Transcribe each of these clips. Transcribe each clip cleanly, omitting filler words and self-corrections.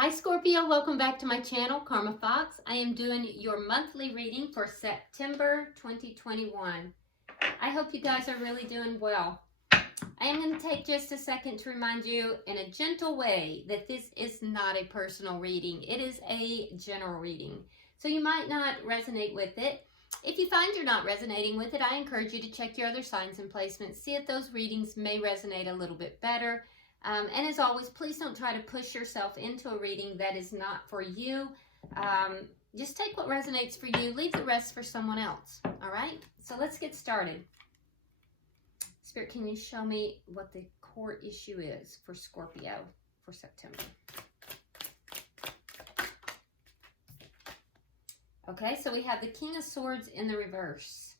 Hi Scorpio, welcome back to my channel, Karma Fox. I am doing your monthly reading for September 2021. I hope you guys are really doing well. I am going to take just a second to remind you in a gentle way that this is not a personal reading. It is a general reading. So you might not resonate with it. If you find you're not resonating with it, I encourage you to check your other signs and placements. See if those readings may resonate a little bit better. And as always, please don't try to push yourself into a reading that is not for you. Just take what resonates for you. Leave the rest for someone else. All right? So let's get started. Spirit, can you show me what the core issue is for Scorpio for September? Okay, so we have the King of Swords in the reverse.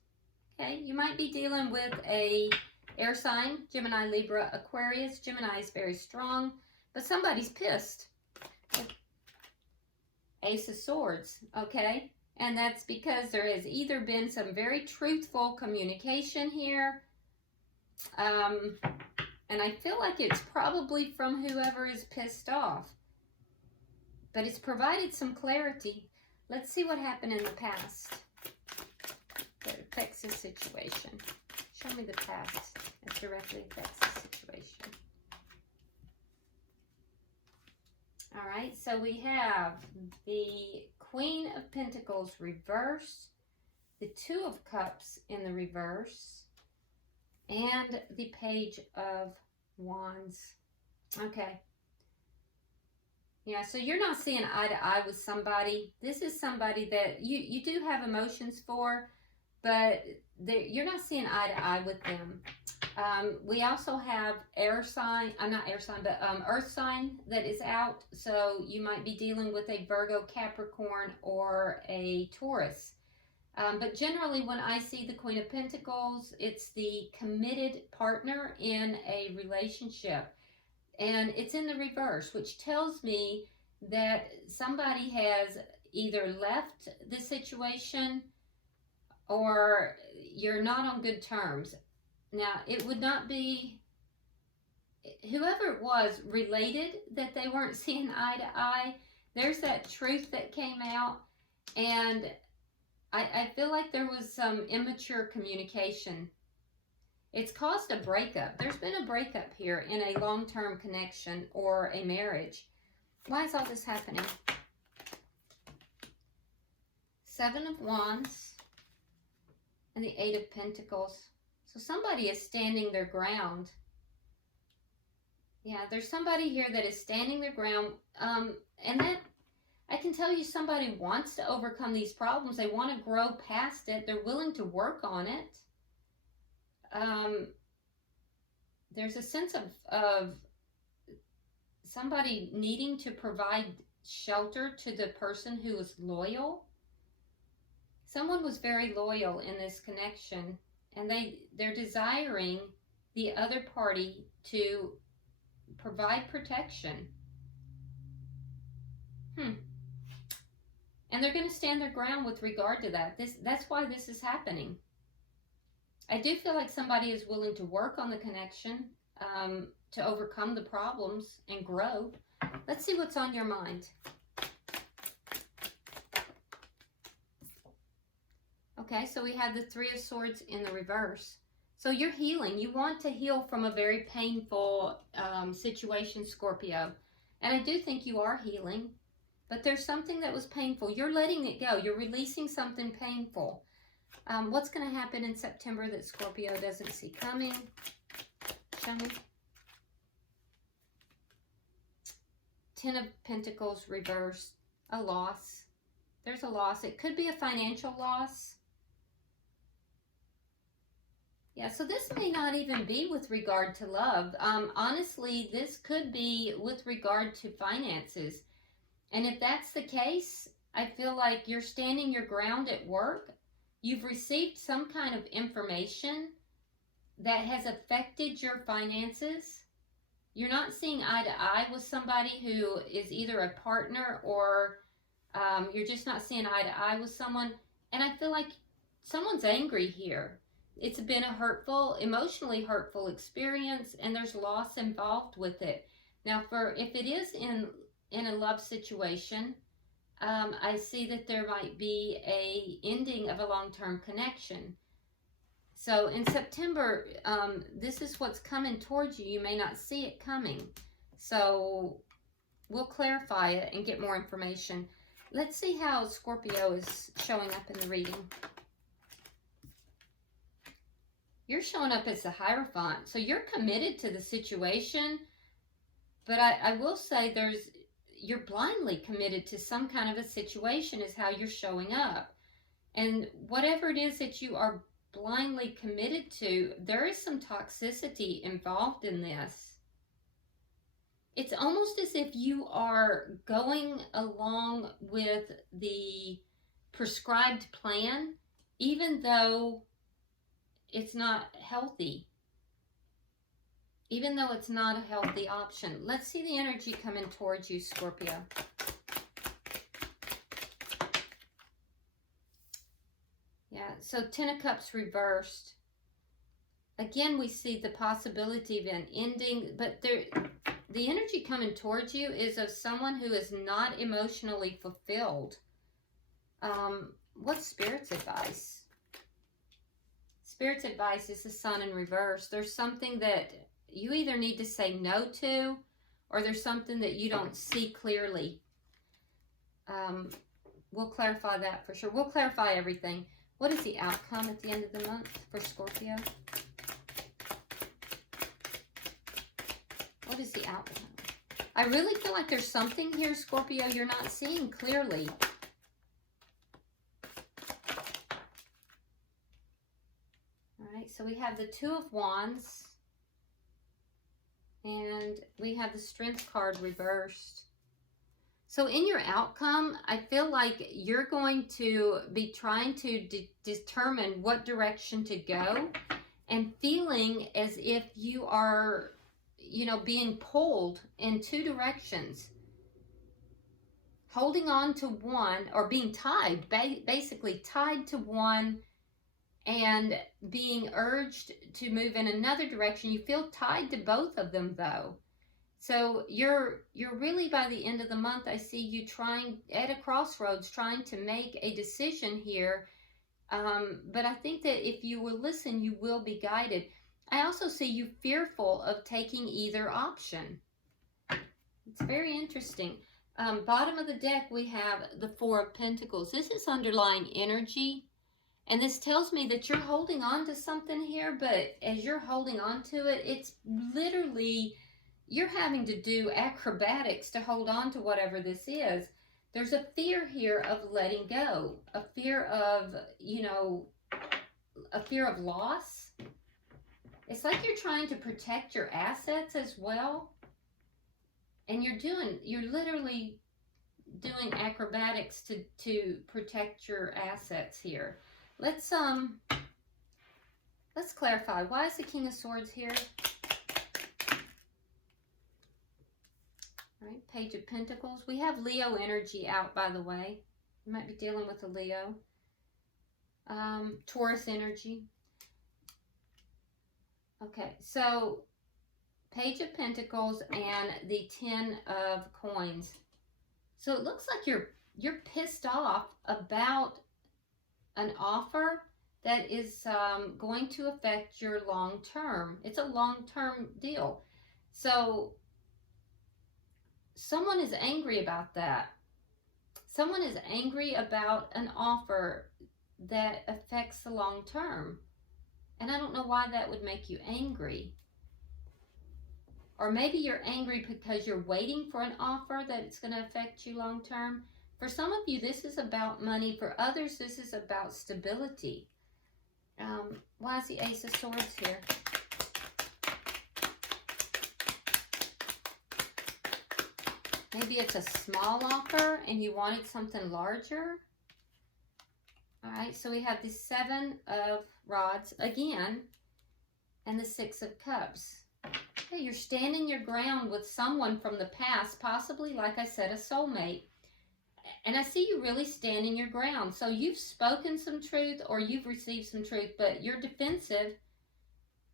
Okay, you might be dealing with a air sign, Gemini, Libra, Aquarius. Gemini is very strong, but somebody's pissed. Ace of Swords, okay? And that's because there has either been some very truthful communication here, and I feel like it's probably from whoever is pissed off, but it's provided some clarity. Let's see what happened in the past that affects this situation. Show me the past that directly affects the situation. All right, so we have the Queen of Pentacles reverse, the Two of Cups in the reverse, and the Page of Wands. Okay. Yeah, so you're not seeing eye to eye with somebody. This is somebody that you do have emotions for, but you're not seeing eye to eye with them. We also have earth sign that is out. So you might be dealing with a Virgo, Capricorn, or a Taurus. But generally, when I see the Queen of Pentacles, it's the committed partner in a relationship. And it's in the reverse, which tells me that somebody has either left the situation or you're not on good terms. Now, it would not be, whoever it was related that they weren't seeing eye to eye. There's that truth that came out, and I feel like there was some immature communication. It's caused a breakup. There's been a breakup here in a long-term connection or a marriage. Why is all this happening? Seven of Wands and the Eight of Pentacles. So somebody is standing their ground. Yeah, there's somebody here that is standing their ground. And that, I can tell you, somebody wants to overcome these problems. They want to grow past it. They're willing to work on it. There's a sense of somebody needing to provide shelter to the person who is loyal. Someone was very loyal in this connection, and they're desiring the other party to provide protection. And they're going to stand their ground with regard to that. That's why this is happening. I do feel like somebody is willing to work on the connection, to overcome the problems and grow. Let's see what's on your mind. Okay, so we have the Three of Swords in the reverse. So you're healing. You want to heal from a very painful situation, Scorpio. And I do think you are healing, but there's something that was painful. You're letting it go. You're releasing something painful. What's going to happen in September that Scorpio doesn't see coming? Show me. Ten of Pentacles reversed. A loss. There's a loss. It could be a financial loss. Yeah, so this may not even be with regard to love. Honestly, this could be with regard to finances. And if that's the case, I feel like you're standing your ground at work. You've received some kind of information that has affected your finances. You're not seeing eye to eye with somebody who is either a partner or you're just not seeing eye to eye with someone. And I feel like someone's angry here. It's been a hurtful, emotionally hurtful experience, and there's loss involved with it. Now, if it is in in a love situation. I see that there might be a ending of a long-term connection. So in September, this is what's coming towards you. You may not see it coming. So we'll clarify it and get more information. Let's see how Scorpio is showing up in the reading. You're showing up as the Hierophant. So you're committed to the situation. But I will say you're blindly committed to some kind of a situation is how you're showing up. And whatever it is that you are blindly committed to, there is some toxicity involved in this. It's almost as if you are going along with the prescribed plan, even though it's not healthy. Even though it's not a healthy option. Let's see the energy coming towards you, Scorpio. Yeah, so 10 of Cups reversed. Again, we see the possibility of an ending, but the energy coming towards you is of someone who is not emotionally fulfilled. What's Spirit's advice? Spirit's advice is the Sun in reverse. There's something that you either need to say no to, or there's something that you don't see clearly. We'll clarify that for sure. We'll clarify everything. What is the outcome at the end of the month for Scorpio? What is the outcome? I really feel like there's something here, Scorpio, you're not seeing clearly. All right, so we have the Two of Wands. And we have the Strength card reversed. So in your outcome, I feel like you're going to be trying to determine what direction to go and feeling as if you are, being pulled in two directions. Holding on to one or being tied, basically tied to one and being urged to move in another direction. You feel tied to both of them though. So you're really, by the end of the month, I see you trying at a crossroads, trying to make a decision here. But I think that if you will listen, you will be guided. I also see you fearful of taking either option. It's very interesting. Bottom of the deck, we have the Four of Pentacles. This is underlying energy. And this tells me that you're holding on to something here, but as you're holding on to it, it's literally, you're having to do acrobatics to hold on to whatever this is. There's a fear here of letting go, a fear of, a fear of loss. It's like you're trying to protect your assets as well. And you're literally doing acrobatics to protect your assets here. Let's clarify. Why is the King of Swords here? All right, Page of Pentacles. We have Leo energy out, by the way. You might be dealing with a Leo. Taurus energy. Okay, so Page of Pentacles and the 10 of Coins. So it looks like you're pissed off about an offer that is going to affect your long term. It's a long-term deal. So someone is angry about that. Someone is angry about an offer that affects the long term. And I don't know why that would make you angry. Or maybe you're angry because you're waiting for an offer that it's going to affect you long term. For some of you, this is about money. For others, this is about stability. Why is the Ace of Swords here? Maybe it's a small offer and you wanted something larger. All right, so we have the 7 of Rods again and the 6 of Cups. Okay, you're standing your ground with someone from the past, possibly, like I said, a soulmate. And I see you really standing your ground. So you've spoken some truth or you've received some truth, but you're defensive.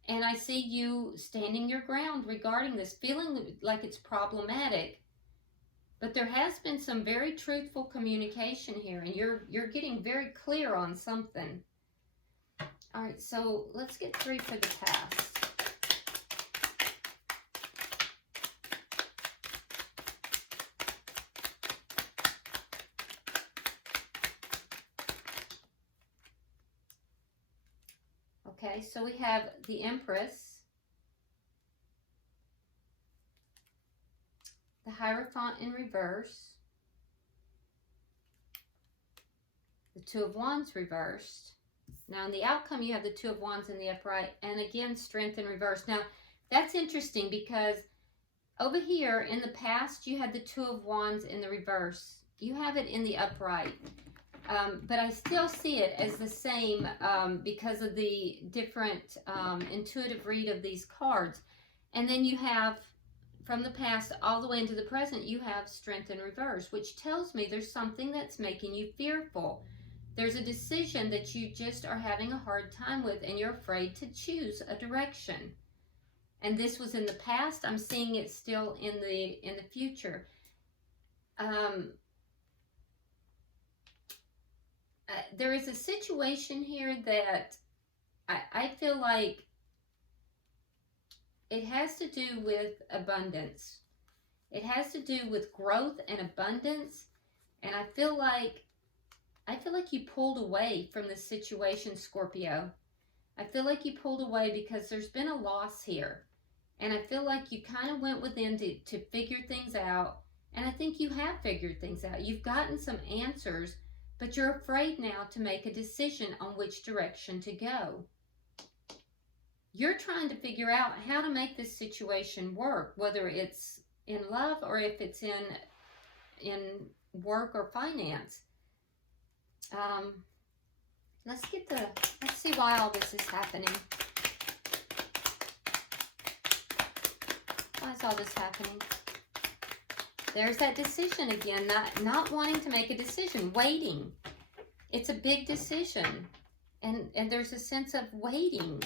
And I see you standing your ground regarding this, feeling like it's problematic. But there has been some very truthful communication here, and you're getting very clear on something. All right, so let's get 3 for the past. Okay, so we have the Empress, the Hierophant in reverse, the Two of Wands reversed. Now in the outcome, you have the Two of Wands in the upright, and again, Strength in reverse. Now, that's interesting because over here in the past, you had the Two of Wands in the reverse. You have it in the upright. But I still see it as the same because of the different intuitive read of these cards. And then you have, from the past all the way into the present, you have Strength in reverse, which tells me there's something that's making you fearful. There's a decision that you just are having a hard time with, and you're afraid to choose a direction. And this was in the past. I'm seeing it still in the future. There is a situation here that I feel like it has to do with abundance. It has to do with growth and abundance. And I feel like you pulled away from this situation, Scorpio. I feel like you pulled away because there's been a loss here. And I feel like you kind of went within to figure things out. And I think you have figured things out. You've gotten some answers, but you're afraid now to make a decision on which direction to go. You're trying to figure out how to make this situation work, whether it's in love or if it's in work or finance. Let's see why all this is happening. Why is all this happening? There's that decision again, not wanting to make a decision, waiting. It's a big decision. And there's a sense of waiting.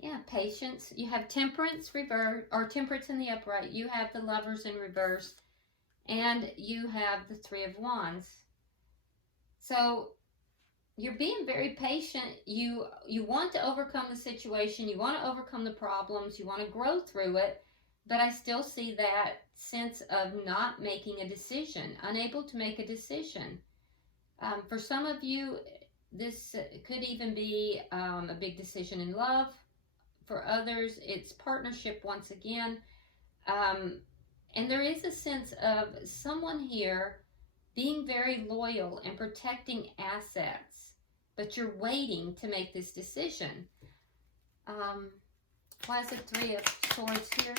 Yeah, patience. You have Temperance reverse, or Temperance in the upright. You have the Lovers in reverse. And you have the Three of Wands. So you're being very patient. You want to overcome the situation. You want to overcome the problems. You want to grow through it. But I still see that sense of not making a decision, unable to make a decision. For some of you, this could even be a big decision in love. For others, it's partnership once again. And there is a sense of someone here being very loyal and protecting assets, but you're waiting to make this decision. Why is the Three of Swords here?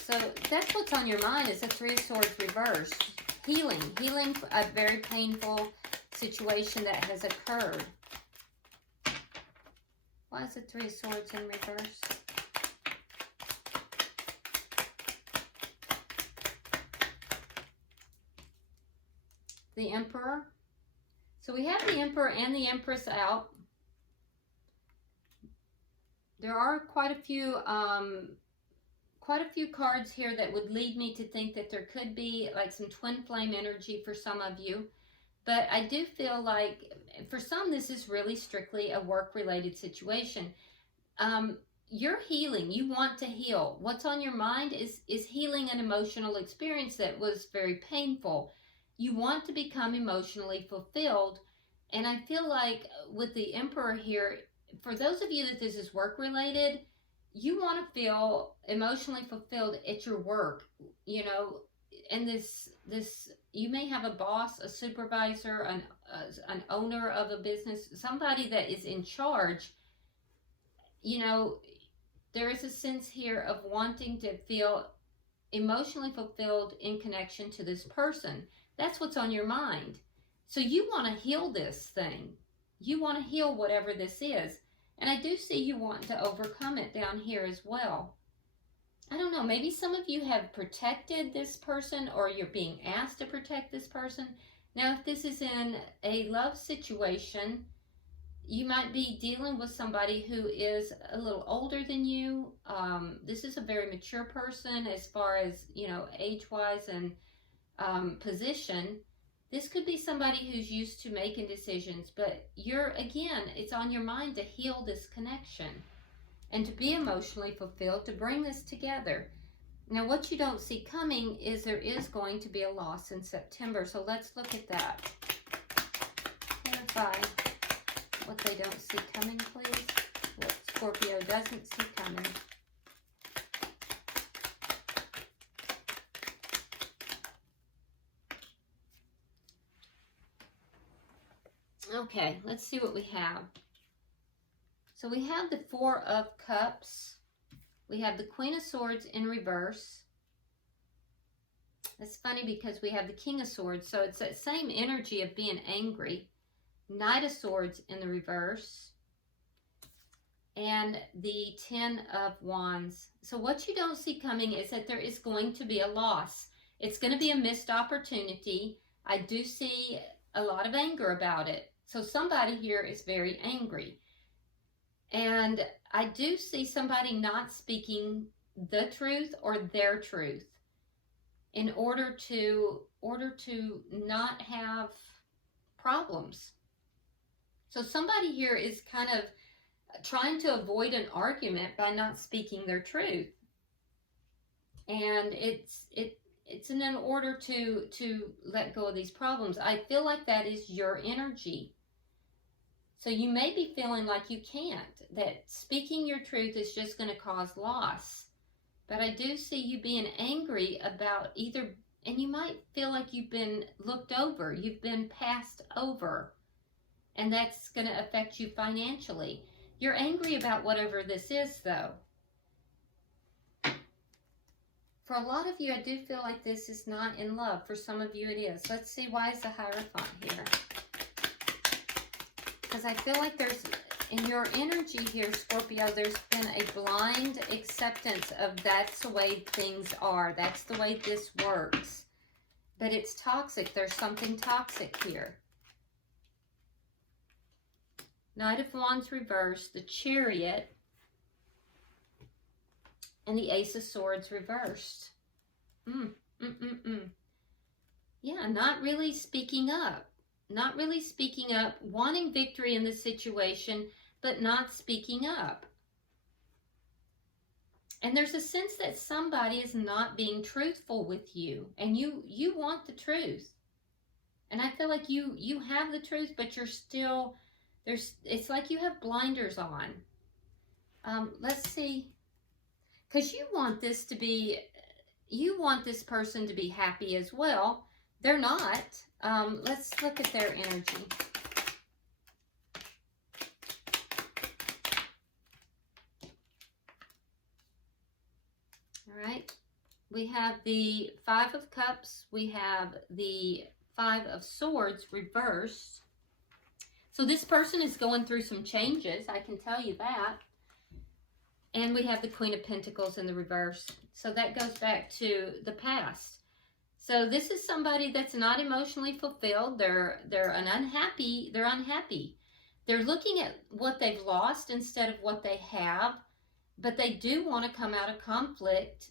So that's what's on your mind, is the Three of Swords reversed. Healing a very painful situation that has occurred. Why is the Three of Swords in reverse? The Emperor. So we have the Emperor and the Empress out. There are quite a few cards here that would lead me to think that there could be like some twin flame energy for some of you. But I do feel like for some, this is really strictly a work-related situation. You're healing. You want to heal. What's on your mind is healing an emotional experience that was very painful. You want to become emotionally fulfilled. And I feel like with the Emperor here, for those of you that this is work-related, you want to feel emotionally fulfilled at your work, you know, and this you may have a boss, a supervisor, an owner of a business, somebody that is in charge. You know, there is a sense here of wanting to feel emotionally fulfilled in connection to this person. That's what's on your mind. So you want to heal this thing. You want to heal whatever this is. And I do see you wanting to overcome it down here as well. I don't know, maybe some of you have protected this person, or you're being asked to protect this person. Now, if this is in a love situation, you might be dealing with somebody who is a little older than you. This is a very mature person as far as, you know, age-wise and position. This could be somebody who's used to making decisions, but again, it's on your mind to heal this connection and to be emotionally fulfilled, to bring this together. Now, what you don't see coming is there is going to be a loss in September. So let's look at that. Clarify what they don't see coming, please. What Scorpio doesn't see coming. Okay, let's see what we have. So we have the Four of Cups. We have the Queen of Swords in reverse. It's funny because we have the King of Swords, so it's that same energy of being angry. Knight of Swords in the reverse. And the Ten of Wands. So what you don't see coming is that there is going to be a loss. It's going to be a missed opportunity. I do see a lot of anger about it. So somebody here is very angry. And I do see somebody not speaking the truth or their truth in order to not have problems. So somebody here is kind of trying to avoid an argument by not speaking their truth. And it's in order to let go of these problems. I feel like that is your energy. So you may be feeling like you can't, that speaking your truth is just going to cause loss. But I do see you being angry about either, and you might feel like you've been looked over, you've been passed over, and that's going to affect you financially. You're angry about whatever this is, though. For a lot of you, I do feel like this is not in love. For some of you, it is. Let's see, why is the Hierophant here? Because I feel like there's, in your energy here, Scorpio, there's been a blind acceptance of that's the way things are. That's the way this works. But it's toxic. There's something toxic here. Knight of Wands reversed, the Chariot, and the Ace of Swords reversed. Yeah, not really speaking up. Not really speaking up, wanting victory in the situation, but not speaking up. And there's a sense that somebody is not being truthful with you, and you want the truth. And I feel like you have the truth, but you're still, it's like you have blinders on. Let's see, because you want this person to be happy as well. They're not. Let's look at their energy. All right. We have the Five of Cups. We have the Five of Swords reversed. So this person is going through some changes, I can tell you that. And we have the Queen of Pentacles in the reverse. So that goes back to the past. So this is somebody that's not emotionally fulfilled. They're unhappy. They're unhappy. They're looking at what they've lost instead of what they have. But they do want to come out of conflict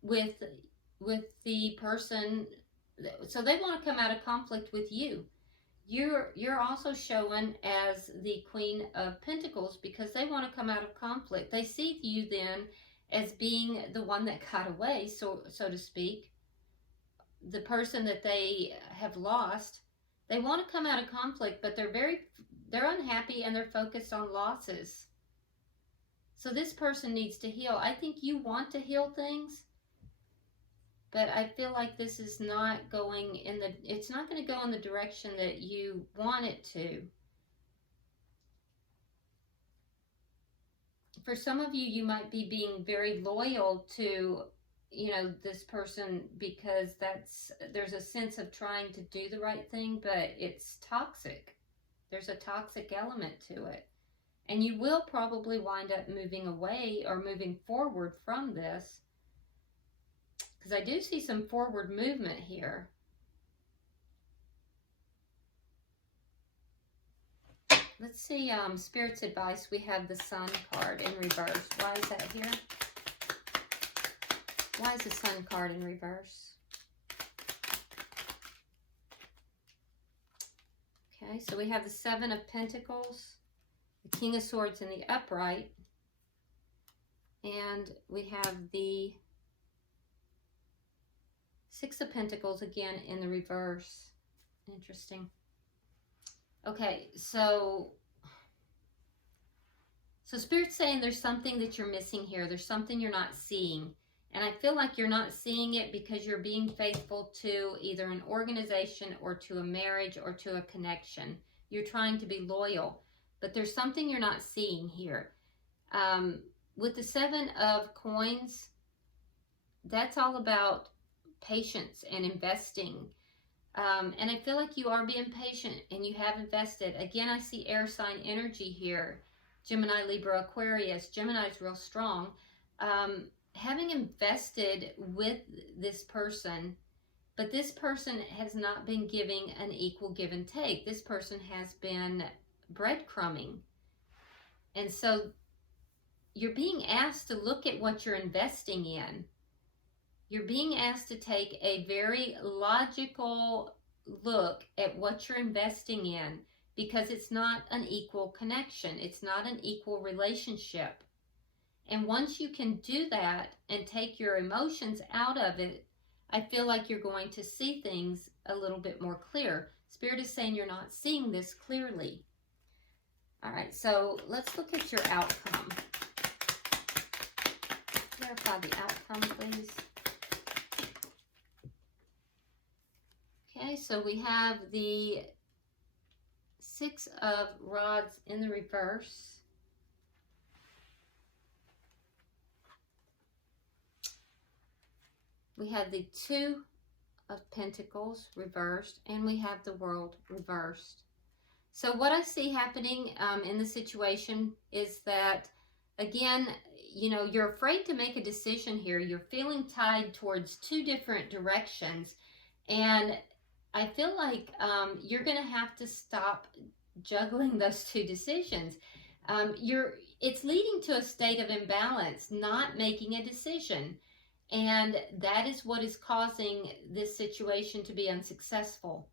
with the person. So they want to come out of conflict with you. You're also showing as the Queen of Pentacles because they want to come out of conflict. They see you then as being the one that got away, so to speak. The person that they have lost, they want to come out of conflict, but they're unhappy and they're focused on losses. So this person needs to heal. I think you want to heal things, but I feel like this is not going it's not going to go in the direction that you want it to. For some of you, you might be being very loyal to, this person because there's a sense of trying to do the right thing, but it's toxic. There's a toxic element to it. And you will probably wind up moving away or moving forward from this. Because I do see some forward movement here. Let's see, Spirit's advice. We have the Sun card in reverse. Why is that here? Why is the Sun card in reverse? Okay, so we have the Seven of Pentacles, the King of Swords in the upright, and we have the Six of Pentacles again in the reverse. Interesting. Okay, so Spirit's saying there's something that you're missing here. There's something you're not seeing. And I feel like you're not seeing it because you're being faithful to either an organization or to a marriage or to a connection. You're trying to be loyal, but there's something you're not seeing here. With the Seven of Coins, that's all about patience and investing. And I feel like you are being patient and you have invested. Again, I see air sign energy here. Gemini, Libra, Aquarius. Gemini is real strong. Having invested with this person, but this person has not been giving an equal give and take. This person has been breadcrumbing. And so you're being asked to look at what you're investing in. You're being asked to take a very logical look at what you're investing in, because it's not an equal connection. It's not an equal relationship. And once you can do that and take your emotions out of it, I feel like you're going to see things a little bit more clear. Spirit is saying you're not seeing this clearly. All right, so let's look at your outcome. Clarify the outcome, please. Okay, so we have the Six of Rods in the reverse. We have the Two of Pentacles reversed, and we have the World reversed. So what I see happening in the situation is that, again, you know, you're afraid to make a decision here. You're feeling tied towards two different directions, and I feel like you're going to have to stop juggling those two decisions. It's leading to a state of imbalance, not making a decision. And that is what is causing this situation to be unsuccessful.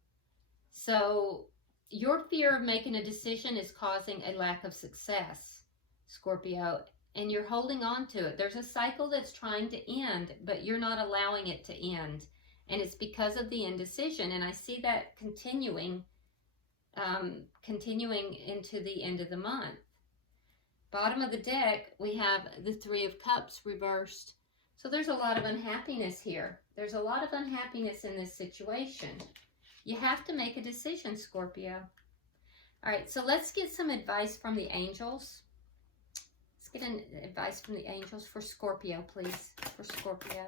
So your fear of making a decision is causing a lack of success, Scorpio, and you're holding on to it. There's a cycle that's trying to end, but you're not allowing it to end. And it's because of the indecision. And I see that continuing into the end of the month. Bottom of the deck, we have the Three of Cups reversed. So there's a lot of unhappiness here. There's a lot of unhappiness in this situation. You have to make a decision, Scorpio. All right, so let's get some advice from the angels. Let's get an advice from the angels for Scorpio, please. For Scorpio.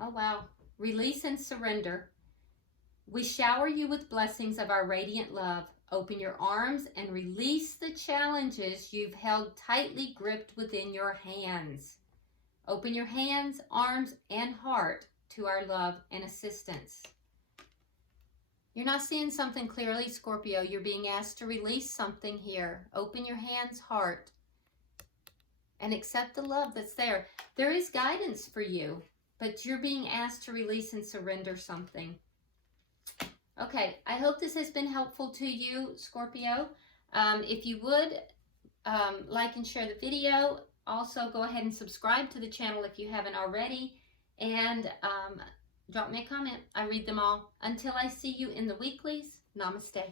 Oh, wow. Release and surrender. We shower you with blessings of our radiant love. Open your arms and release the challenges you've held tightly gripped within your hands. Open your hands, arms, and heart to our love and assistance. You're not seeing something clearly, Scorpio. You're being asked to release something here. Open your hands, heart, and accept the love that's there. There is guidance for you, but you're being asked to release and surrender something. Okay, I hope this has been helpful to you, Scorpio. If you would, like and share the video. Also, go ahead and subscribe to the channel if you haven't already. And drop me a comment. I read them all. Until I see you in the weeklies, namaste.